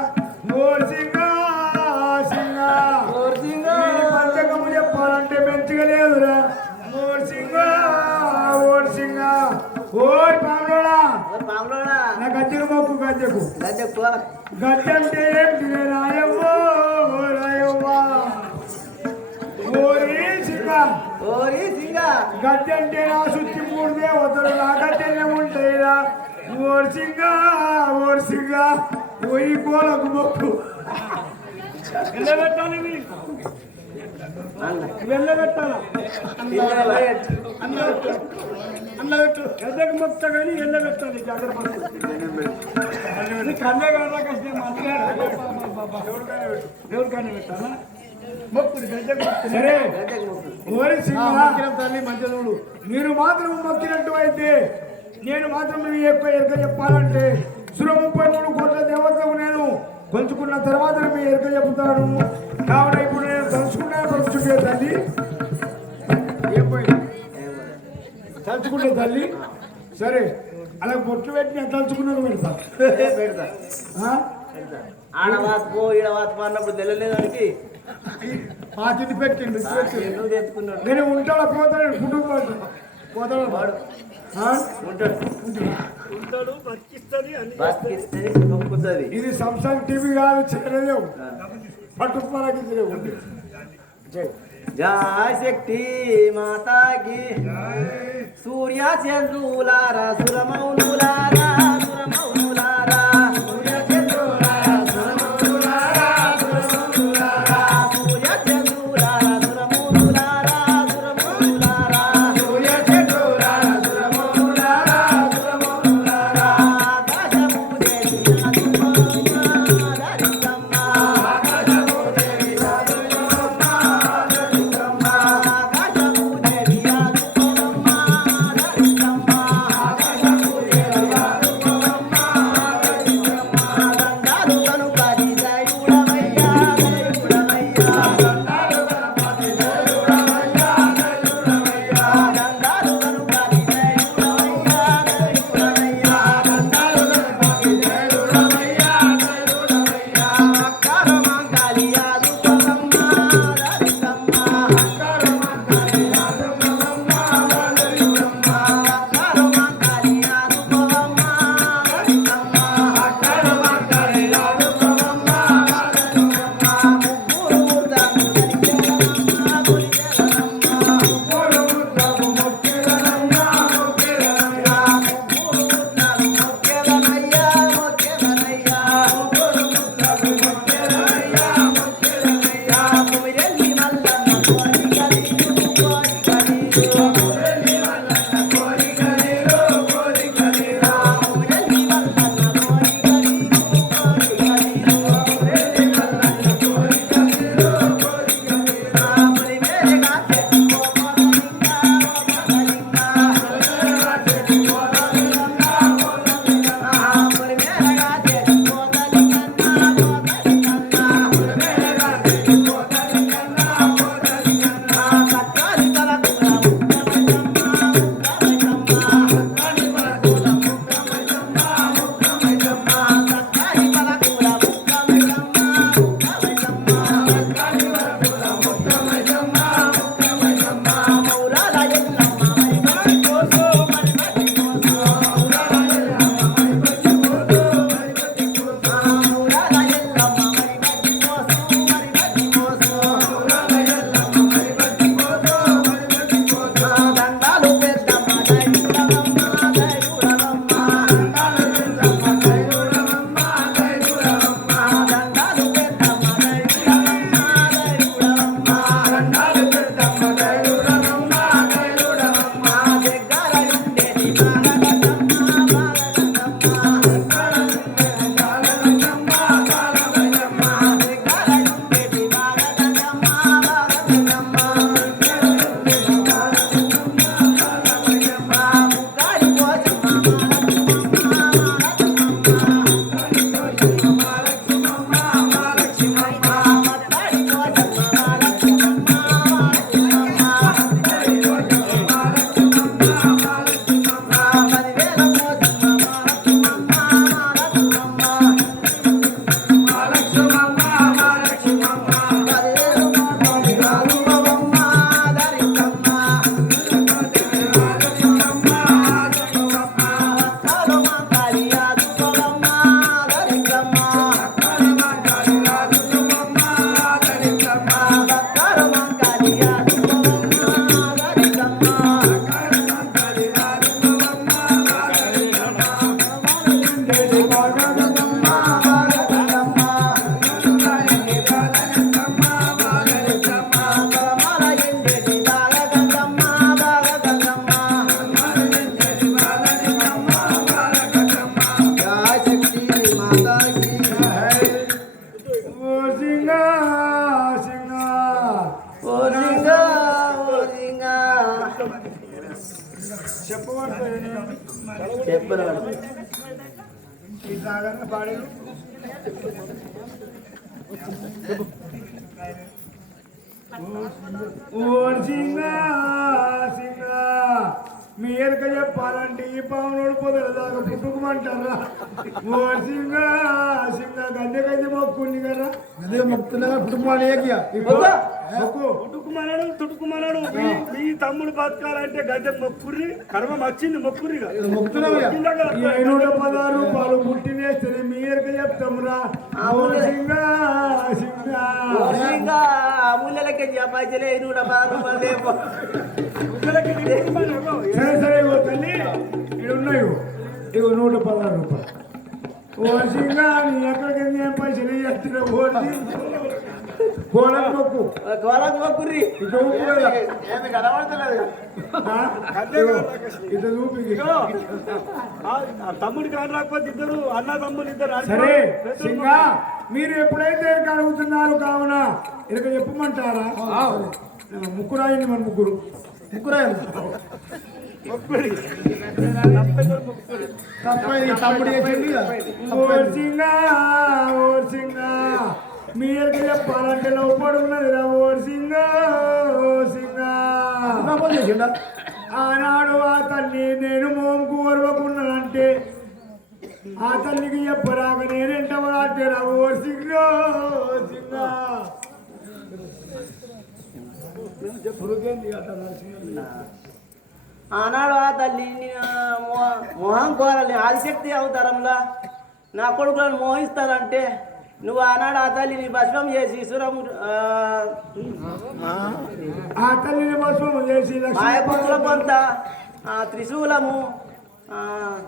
పంచకము చెప్పాలంటే మంచిగా లేదురా. ఓడి పాములోడా, నా గజ్జకు మొక్కు. గజ్జంటే ఏంటి రాయవ్వో రాయవ్వా. ఓరి సింగా, గజ్జంటే నా శుద్ధి మూడు దేవతలు నా గజ్జనే ఉంటాయిరా. ఓడి సింగా పోయి కోలకు మొక్కు. వెళ్ళబెట్టాలి, వెళ్ళబెట్టాలా అన్నట్టు ఎద్దకు మొక్త కానీ వెళ్ళబెట్టాలి. జాగ్రత్త కన్నే కదా కష్టం మాట్లాడు. ఎవరికైనా పెట్టాలా మొక్కుడు సరే. ఓరి తల్లి మంచిదోడు, మీరు మాత్రం మొక్కినట్టు అయితే నేను మాత్రం మీ ఎక్కువ ఎరక చెప్పాలంటే 33 కోట్ల దేవతలకు నేను కొలుచుకున్న తర్వాత మీ ఎరక చెబుతాను. కావున ఇప్పుడు నేను తలుచుకునే పరిస్థితి తల్లి, తలుచుకుంటే తల్లి. సరే, అలా బొట్టు పెట్టి నేను తలుచుకున్నాను పెడతా. ఆడవాతకు ఈడవాతకు అన్నప్పుడు తెలియలేదానికి పాతిని పెట్టిండు ఎందుకు తెచ్చుకున్నాడు నేను ఉంటాడు పోతాడు కుటుంబం పోతాడు వాడు ఉంటాడు ఉంటాడు బతికిస్తుంది అన్ని బతికిస్తే నొక్కుతుంది ఇది సంసారం టీవీ కాదు చేయలేవు పట్టుకోవడానికి ఉంది జయ శక్తి మాతాకి సూర్య చంద్రులారా సురమౌనులారా సురమౌనులారా సూర్య చంద్రులారా సురమౌనులారా సురమౌనులారా సూర్య చంద్రులారా సురమౌనులారా సురమౌనులారా సూర్య చంద్రులారా సురమౌనులారా సురమౌనులారా ఆకాశము దేవి ఆదిమమ్మ ఆకాశము దేవి ఆదిమమ్మ ఆకాశము దేవి ఆదిమమ్మ ఆకాశము దేవి ఆదిమమ్మ దండాలు కనుపది దైవుడమయ్యా దైవుడమయ్యా దండాలు కనుపది దైవుడమయ్యా దైవుడమయ్యా దండాలు కనుపది దైవుడమయ్యా దైవుడమయ్యా దండాలు కనుపది దైవుడమయ్యా దైవుడమయ్యా అక్కర మంగళి ఆదుకోవమ్మ దరికమ్మ అక్కర మంగళి ఆదుకోవమ్మ దరికమ్మ అక్కర మంగళి ఆదుకోవమ్మ దరికమ్మ అక్కర మంగళి ఆదుకోవమ్మ దరికమ్మ ముగ్గురు ముర్దాము దరికమ్మ గురిజలమ్మ ముగ్గురు ముర్దాము మొక్కెలనమ్మ మొక్కెలనయ్యా ముగ్గురు ముర్దాము మొక్కెలనయ్యా మొక్కెలనయ్యా ముగ్గురు ముర్దాము మొక్కెలనయ్యా మొక్కెలనయ్యా కుమిరెల్లి మల్లన్న కోరికలీరు కోరికలీరు కుమిరెల్లి మల్లన్న కోరికలీరు కోరికలీరు కుమిరెల్లి మల్లన్న కోరికలీరు కోరికలీరు కుమిరెల్లి మల్లన్న కోరికలీరు కోరికలీరు పులిమేర గాచెట్టి కోమలింగా కోమలింగా పులిమేర గాచెట్టి కోమలింగా కోమలింగా పులిమేర గాచెట్టి కోమలింగా కోమలింగా పులిమేర గాచెట్టి కోమలింగా కోమలింగా సక్కాలి తలకుల ముక్కమయ్యమ్మ ముక్కమయ్యమ్మ సక్కాలి తలకుల ముక్కమయ్యమ్మ ముక్కమయ్యమ్మ సక్కాలి తలకుల ముక్కమయ్యమ్మ ముక్కమయ్యమ్మ సక్కాలి తలకుల ముక్కమయ్యమ్మ ముక్కమయ్యమ్మ మౌరాల ఎల్లమ్మ మరిమతి కోసో మరిమతి కోసో మౌరాల ఎల్లమ్మ మరిమతి కోసో మరిమతి కోసో మౌరాల ఎల్లమ్మ మరిమతి కోసో మరిమతి కోసో మౌరాల ఎల్లమ్మ మరిమతి కోసో మరిమతి కోసో దండాలు పెద్దమ్మ దైవుడవమ్మ దైవుడవమ్మ దండాలు పెద్దమ్మ దైవుడవమ్మ దైవుడవమ్మ దండాలు పెద్దమ్మ దైవుడవమ్మ దైవుడవమ్మ దండాలు పెద్దమ్మ దైవుడవమ్మ దైవుడవమ్మ దగ్గర ఉండేది బాలగంగమ్మ బాలగంగమ్మ దగ్గర ఉండేది బాలగంగమ్మ బాలగంగమ్మ దగ్గర ఉండేది బాలగంగమ్మ బాలగంగమ్మ దగ్గర ఉండేది బాలగంగమ్మ ముగ్గారి పోచమ్మ ఓ సింగా సింగా చెప్పబడుతుంది ఈ సాగర్ పాడే ఓ సింగా సింగా మీ ఎరుక చెప్పాలంటే ఈ పాములోడు పొదలదాకా పుట్టుకుమంటారా ఓ సింగా సింగా గద్దె గద్దె మొక్కుంది కదా అదే మొక్కుతున్నా కుటుంబాలు మొక్కు తుడుకుమన్నాడు తుడుకుమన్నాడు మీ తమ్ముడు బతకాలంటే గద్దె మొక్కుర్రి కర్మ వచ్చింది మొక్కుర్రిగా ఈ 516 రూపాయలు పుట్టి వేస్తుంది మీ ఎరుక చెప్తాంరా ఓ సింగా సింగా అమూల్యలకి పైసలే 516 సరే సరే ఇగో తల్లి ఇక్కడ ఉన్నాయి ఇగో 116 రూపాయలు ఓ సింగా నీ ఎక్కడికి ఏం పైసలు చెప్తున్నా కోలకు మొక్కు కోలకు మొక్కుర్రి ఇక ఊపు కదా ఏమి కనబడతలేదు ఇక చూపి తమ్ముడి కాదు రాకపోతే ఇద్దరు అన్న తమ్ముడు ఇద్దరు సరే సింగా మీరు ఎప్పుడైతే ఇక అడుగుతున్నారు కావున ఇక చెప్పమంటారా ముగ్గురు రాయండి మన ముగ్గురు మొక్కుడి తమ్ముడు చేసింది ఓ సింగా మీరు చెప్పాలంటే లోపడు ఉన్నదిరా ఓ సింగా ఆనాడు ఆ తల్లి నేను మోముకు ఓర్వకున్నానంటే ఆ తల్లికి చెప్పరాక నేనెంట పడారా ఓ సింగా ఆనాడు ఆ తల్లి మోహం కోరాలి ఆదిశక్తి అవతారంలో నా కొడుకులను మోహిస్తారంటే నువ్వు ఆనాడు ఆ తల్లిని భస్మం చేసి సురము ఆ తల్లిని భస్మం చేసి మాయపుత్రుల కొంత త్రిశూలము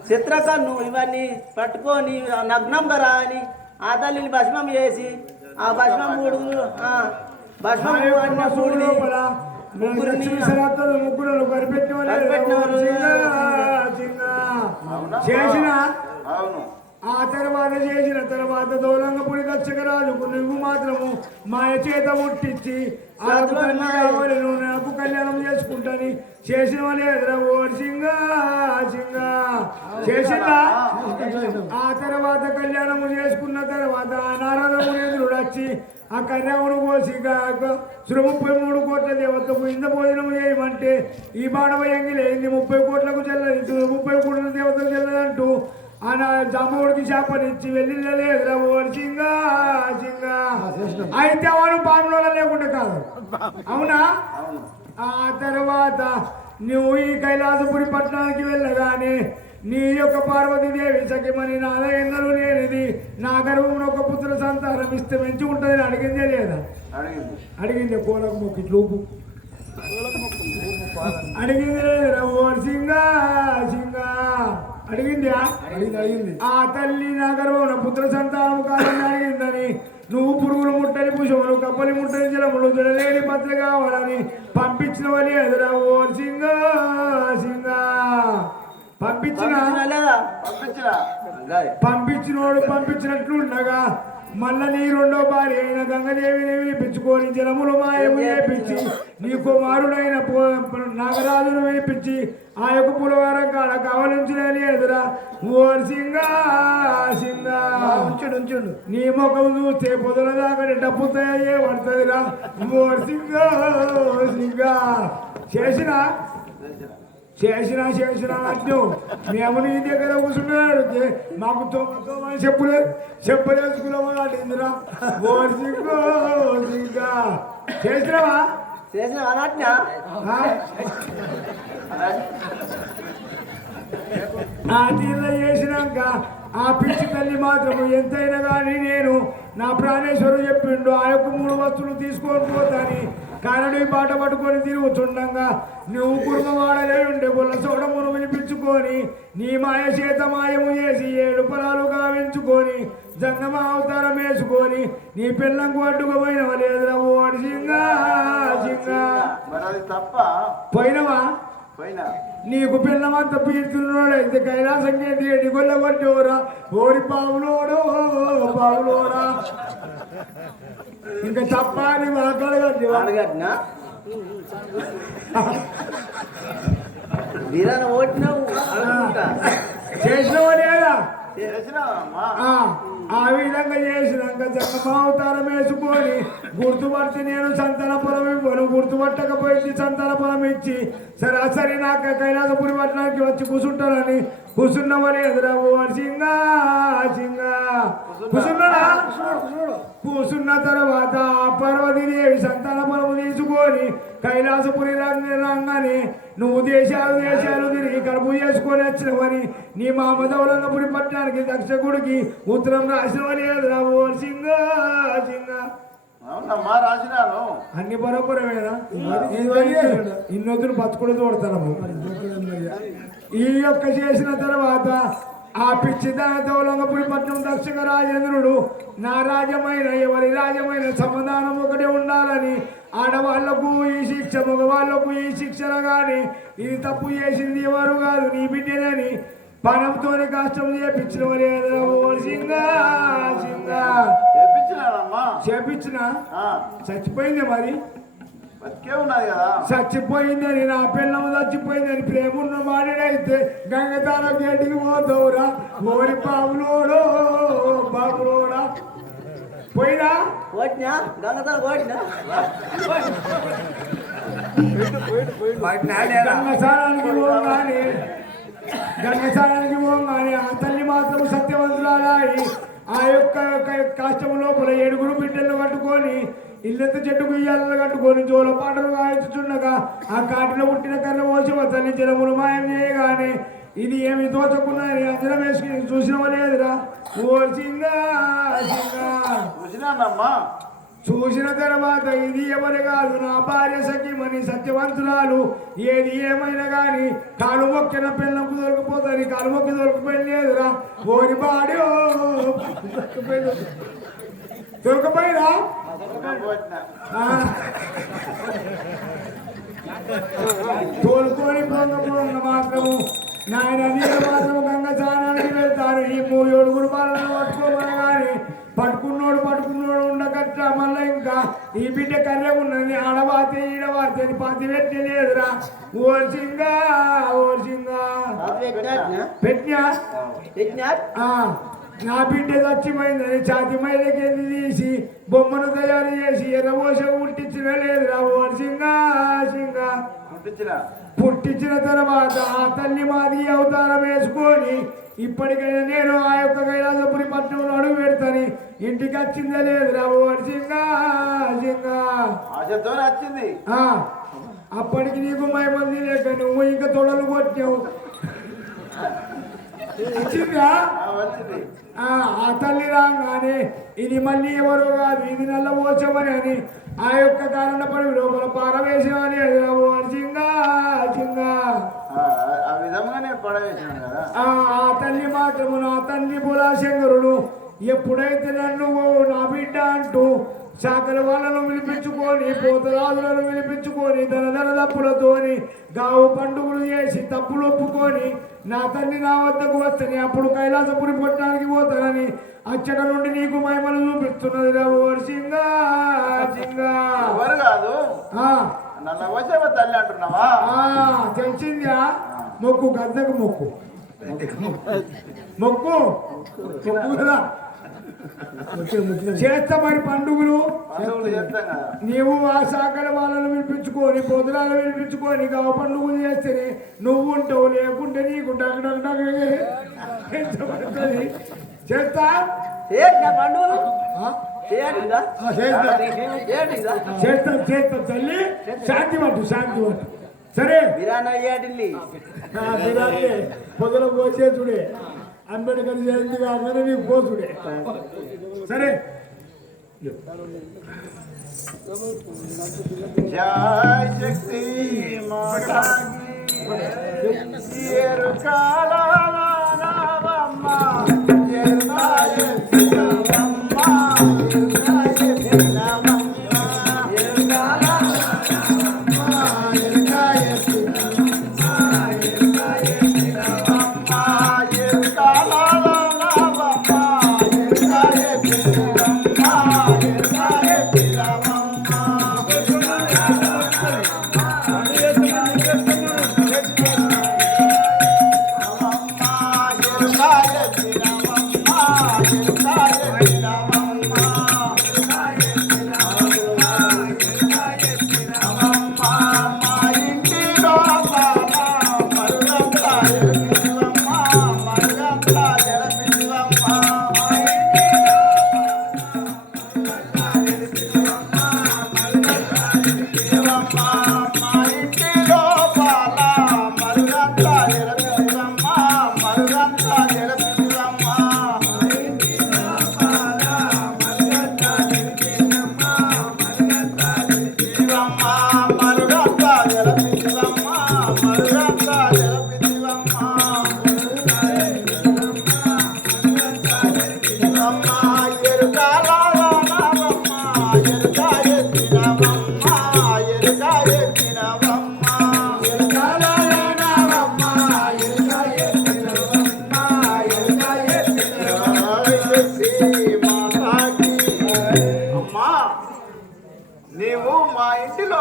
చిత్రకన్ను ఇవన్నీ పట్టుకొని నగ్నంగా అని ఆ తల్లిని భస్మం చేసి ఆ భస్మం భస్మం ముగ్గురు చేసిన ఆ తర్వాత చేసిన తర్వాత దౌలంగపురి దక్షకరాజుకు నువ్వు మాత్రము మాయ చేత ముట్టించి నాకు కళ్యాణం చేసుకుంటాని చేసిన లేదురా ఓ సింగా చేసిందా ఆ తర్వాత కళ్యాణము చేసుకున్న తర్వాత నారదముని ఎదురుడు వచ్చి ఆ కన్యామును కోసి 33 కోట్ల దేవతకు ఇంత భోజనం చేయమంటే ఈ బాణవ ఎంగిలేంది 30 కోట్లకు చెల్లదు 30 కోట్ల దేవతకు చెల్లదంటూ ఆయన జమ్మవుడికి శాపనిచ్చి వెళ్ళిలేదురా ఓ సింగా అయితే వాడు పాములో లేకుండా కాదు అవునా ఆ తర్వాత నువ్వు ఈ కైలాసపురి పట్టణానికి వెళ్ళగానే నీ యొక్క పార్వతీదేవి సఖిమని నాద ఎన్నరూ లేనిది నా గర్భంలో ఒక పుత్ర సంతానం ఇస్తే మంచి ఉంటుందని అడిగిందే లేదా అడిగింది కోలకు మొక్కి చూపు అడిగింది లేదురా ఓ సింగా అడిగిందా అడిగింది ఆ తల్లి నా గర్భంలో పుత్ర సంతానం కాదని అడిగిందని నువ్వు పురుగులు ముట్టని పుష్పములు కప్పలి ముట్టని జలములు జడలేని పత్ర కావాలని పంపించిన వాళ్ళు ఎదురా ఓ సింగా పంపించినోడు పంపించినట్లు ఉండగా మళ్ళా నీ రెండో భార్య అయిన గంగదేవిని వినిపించుకొని జలములు మాయము చేపించి నీ కుమారుడైన నాగరాజును వినిపించి ఆ యొక్క పులవారం కాడ కావలించిన ఎదురా ఓ సింగా ఉంచుడు నీ ముఖం చూస్తే పొదల దాకా డబ్బు తయారే పడుతుందిరా ఓ సింగా చేసినా అడ్డు మేము నీ దగ్గర కూర్చున్నాడు మాకు తోమని చెప్పలేసుకున్నామని ఇందిరా ఓ సింగా చేసినావా ఆ తీర్ల చేసినాక ఆ పిచ్చి తల్లి మాత్రము ఎంతైనా కానీ నేను నా ప్రాణేశ్వరుడు చెప్పిండు ఆ యొక్క 3 వస్తువులు తీసుకొని పోతాని కారణి బాట పట్టుకొని తిరుగుతుండగా నువ్వు కుర్మవాడలే ఉండే గొల్ల సోడమును వినిపించుకొని నీ మాయ చేత మాయము చేసి 7 పొలాలు గావించుకొని జంగమ అవతారం వేసుకొని నీ పిల్లంకు అడ్డుకోపోయిన లేదురా ఓడి సింగా పోయినవా నీకు పిల్లమంతా పీడుతున్నాడైతే కైలాసం ఏంటి గొల్ల కొట్టేవరా ఓడి పావులోడో ఇంకా తప్ప అని మాట్లాడగట్టినా చేసినవా లేదా ఆ విధంగా చేసినాక జన్మావతారం వేసుకొని గుర్తుపడితే నేను సంతాన పొలం ఇవ్వను, గుర్తుపట్టకపోయింది సంతాన పొలం ఇచ్చి సరాసరి నాకు కైలాసపురి పట్టణానికి వచ్చి కూర్చుంటానని కూర్చున్నవని ఎదురావు సింగా సింగా కూర్చున్నాడా? కూర్చున్న తర్వాత పార్వతీదేవి సంతాన పొలము తీసుకొని కైలాసపురి రంగానే నువ్వు దేశాలు తిరిగి కడుపు చేసుకొని వచ్చినవని నీ మామదౌలంగపురి పట్టణానికి దక్షకుడికి ఉత్తరం రాసినవని ఎదురావు సింగా సింగా అవునమ్మా రాసినాను. అన్ని బరోబరమేనా? ఇన్నొద్దులు బతుకుడు తోడతాము. ఈ యొక్క చేసిన తర్వాత ఆ పిచ్చిదానతో లొంగపురి పట్నం దక్షిణ రాజేంద్రుడు నా రాజ్యమైన ఎవరి రాజ్యమైన సమాధానం ఒకటే ఉండాలని ఆడవాళ్లకు ఈ శిక్ష మగవాళ్లకు ఈ శిక్షణ గాని ఇది తప్పు చేసింది ఎవరు కాదు నీ బిడ్డనని పనంతోని కష్టం చేపించిన సింగా సింగా చెప్పించినానమ్మా. చేపించిన ఆ, చచ్చిపోయింది మరి బతికే ఉన్నది కదా. చచ్చిపోయిందని నా పిల్లము చచ్చిపోయిందని ప్రేమ ఉన్న మాడినైతే గంగతార గేటికి పోతావురా ఓరి బాబులోడో బాబులోడా పోయినా ఓటినా గంగతో ఓటినా గంగసారానికి పోగానే గంగసారానికి పోగానే ఆ తల్లి మాత్రం సత్యవంతురాలాయి ఆ యొక్క కష్టం లోపల 7 బిడ్డలు కట్టుకొని ఇల్లెత్త చెట్టుకు ఇయ్యాలను కట్టుకొని జోల పాటలు గాయించుచుండగా ఆ కాటిలో పుట్టిన కర్ర పోసి తల్లి జలములు మాయం చేయగానే ఇది ఏమి దోచకున్నది అందరం వేసుకుని చూసినవ లేదురా ఓ సింగా సింగా చూసినానమ్మా. చూసిన తర్వాత ఇది ఎవరి కాదు నా భార్య సఖిమని సత్యవంతురాలు ఏది ఏమైనా కానీ కాలు మొక్కిన పిల్లకు దొరికిపోతుంది కాలు మొక్కి దొరికిపోయలేదురా ఓరి బాడీ దొరికిపోయినా తోలుకొని పొంగ మాత్రము నాయన నీళ్ళ మాత్రము గంగ స్నానానికి వెళ్తారు ఈ 7 పాలన పట్టుకోమని పట్టుకున్నోడు ఉండగట్ట మళ్ళీ ఇంకా ఈ బిడ్డ కర్రె ఉన్నది ఆడవాతే ఈడవాతే అని పది పెట్టలేదురా ఓ సింగా పెట్టినా నా బిడ్డ చచ్చిపోయిందని ఛాతి మైలకి తీసి బొమ్మను తయారు చేసి ఎర్రబోస పుట్టించిన లేదురా ఓ సింగా పుట్టించిన తర్వాత ఆ తల్లి మాది అవతారం వేసుకొని ఇప్పటికైనా నేను ఆ యొక్క కైలాసపురి పట్టణంలో అడుగు పెడతాను ఇంటికి వచ్చిందే లేదురా ఓ సింగా వచ్చింది. అప్పటికి నీకు మైమంది లేక నువ్వు ఇంకా తొడలు కొట్టావు వచ్చిందా? ఆ తల్లి రాగానే ఇది మళ్ళీ ఎవరో కాదు ఇది నల్ల ఓచమని అని ఆ యొక్క కారణ పడి లోపల పారవేశమని సింగా ఆ విధంగానే పడవేసాను కదా. ఆ తల్లి మాత్రము నా తండ్రి బులాశంకరుడు ఎప్పుడైతే నన్ను నా బిడ్డ అంటూ శాఖల వాళ్ళను వినిపించుకొని పోతరాజులను వినిపించుకొని ధన తప్పులతోని గావు పండుగలు చేసి తప్పులు ఒప్పుకొని నా తండ్రి నా వద్దకు వస్తని అప్పుడు కైలాసపురి పట్టణానికి పోతానని అచ్చట నుండి నీకు మహిమను చూపిస్తున్నది సింగా ఎవరు కాదు తల్లి అంటున్నావా? తెలిసిందా? మొక్కు గద్దకు మొక్కు కదా చేస్తా మరి పండుగలు నీవు ఆ శాఖల వాళ్ళను వినిపించుకొని పొద్దులాలు వినిపించుకొని గవ పండుగలు చేస్తేనే నువ్వు ఉంటావు లేకుంటే నీకు చేస్తా చేస్తా తల్లి శాంతి పట్టు సరే పొదల పోసేసుడే అంబేద్కర్ జయంతి కాగానే నీకు పోసుడే సరే జయ శక్తి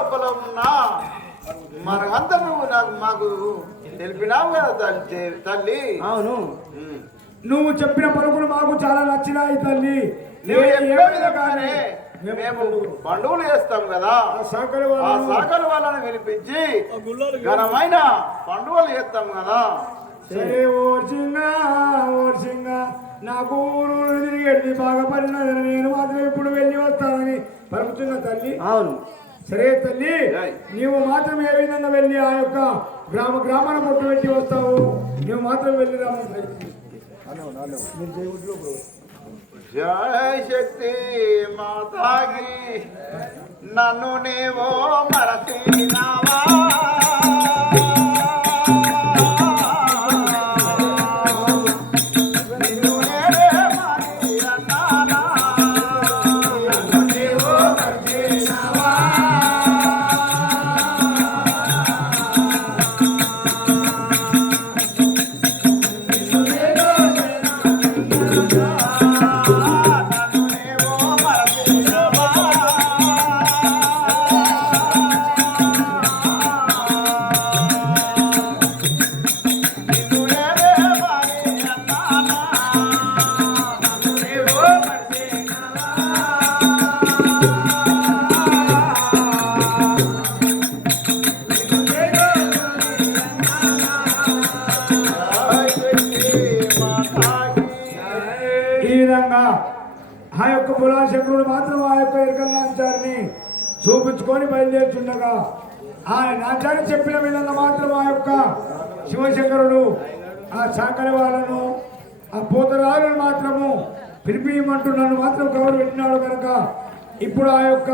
లోపల ఉన్నా మనమంతా నువ్వు మాకు తెలిపినావు కదా తల్లి. అవును, నువ్వు చెప్పిన పలుకులు మాకు చాలా నచ్చినాయి తల్లి. నువ్వు చెప్పే విధంగానే మేము పండుగలు చేస్తాం కదా, ఆ సహకార వాళ్ళని పిలిపించి ఘనమైన పండుగలు చేస్తాం కదా. సరే ఓర్సింగా నాకు ఊరు తిరిగి బాగా పడినదని నేను మాత్రం ఇప్పుడు వెళ్ళి వస్తానని పలుకుతున్న తల్లి. అవును. సరే తల్లి, నీవు మాత్రం ఏ విధంగా వెళ్ళి ఆ యొక్క గ్రామాన పొట్టు పెట్టి వస్తావు, నువ్వు మాత్రం వెళ్ళి రామని. జయ శక్తి మాతాకి నన్ను నీవో మరచినావా, ఆ యొక్క పులాశంకరుడు మాత్రం ఆ యొక్క ఎరకన్నాచారిని చూపించుకొని బయలుదేరుతుండగా ఆ నాచారి చెప్పిన విధంగా మాత్రం ఆ యొక్క శివశంకరుడు ఆ శాకరి వాళ్ళను ఆ పోతరాలను మాత్రము పిలిపియమంటూ నన్ను మాత్రం కవరు పెట్టినాడు కనుక ఇప్పుడు ఆ యొక్క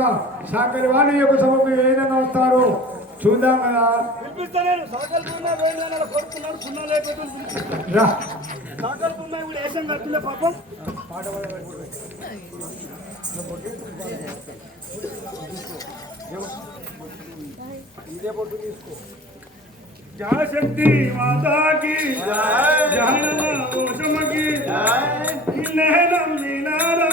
శాకరి వాళ్ళ యొక్క సభకు ఏ విధంగా వస్తారో చూద్దాం కదా. రా పాపం శక్తి మాతాకి జానమకి నేనం వినారా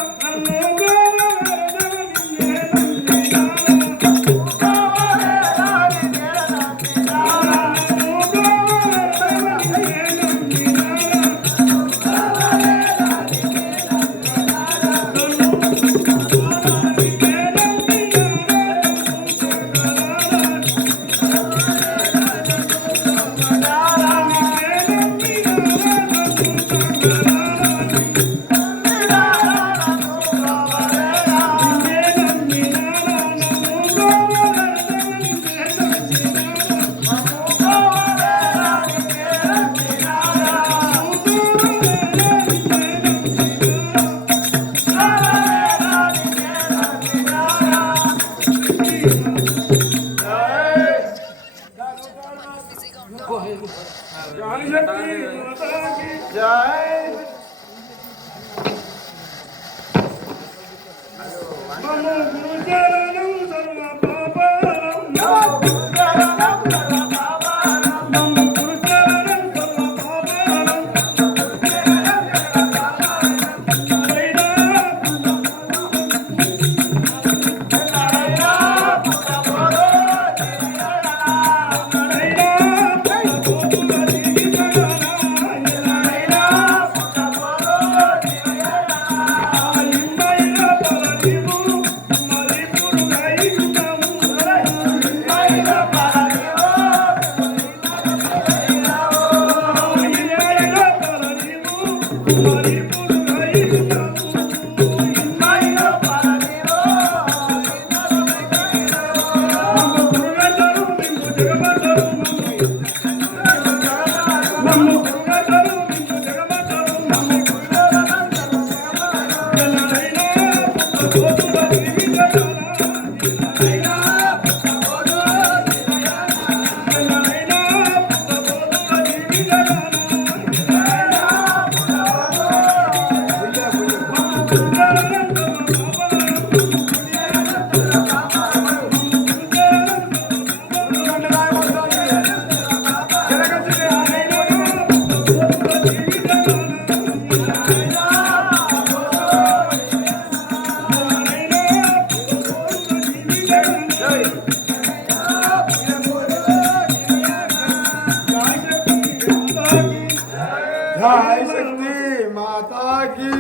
శక్తి మాతాకి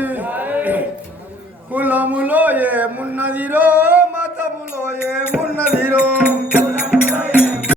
కులములో ఏమున్నదిరో మతములో ఏమున్నది